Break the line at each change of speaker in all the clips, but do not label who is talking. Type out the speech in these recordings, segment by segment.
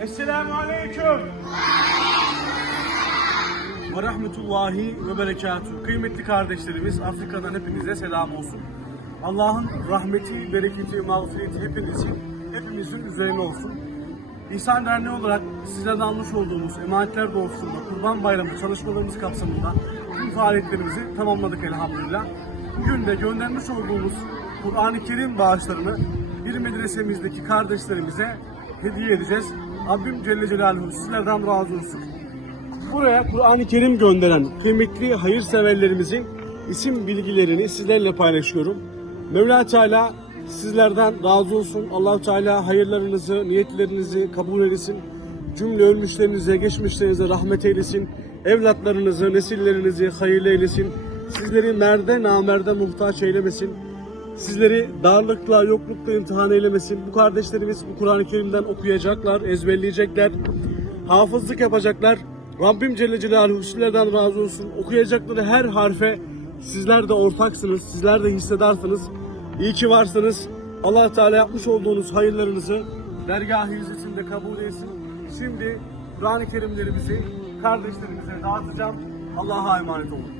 Esselamu Aleyküm. Ve rahmetullahi ve berekatuhu. Kıymetli kardeşlerimiz Afrika'dan hepinize selam olsun. Allah'ın rahmeti, bereketi, mağfireti hepinizin, hepimizin üzerine olsun. İhsan Derneği olarak sizlerden almış olduğumuz emanetler doğrultusunda Kurban Bayramı çalışmalarımız kapsamında tüm faaliyetlerimizi tamamladık elhamdülillah. Bugün de göndermiş olduğumuz Kur'an-ı Kerim bağışlarını bir medresemizdeki kardeşlerimize hediye edeceğiz. Rabbim Celle Celaluhu sizlerden razı olsun. Buraya Kur'an-ı Kerim gönderen kıymetli hayırseverlerimizin isim bilgilerini sizlerle paylaşıyorum. Mevla Teala sizlerden razı olsun. Allahu Teala hayırlarınızı, niyetlerinizi kabul eylesin. Cümle ölmüşlerinize, geçmişlerinize rahmet eylesin. Evlatlarınızı, nesillerinizi hayırlı eylesin. Sizleri merde namerde muhtaç eylemesin. Sizleri darlıkla, yoklukla imtihan eylemesin. Bu kardeşlerimiz bu Kur'an-ı Kerim'den okuyacaklar, ezberleyecekler, hafızlık yapacaklar. Rabbim Celle Celaluhu sizlerden razı olsun. Okuyacakları her harfe sizler de ortaksınız, sizler de hissedarsınız. İyi ki varsınız. allah Teala yapmış olduğunuz hayırlarınızı dergah-ı izzetinde kabul etsin. Şimdi Kur'an-ı Kerimlerimizi kardeşlerimize dağıtacağım. Allah'a emanet olun.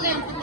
네.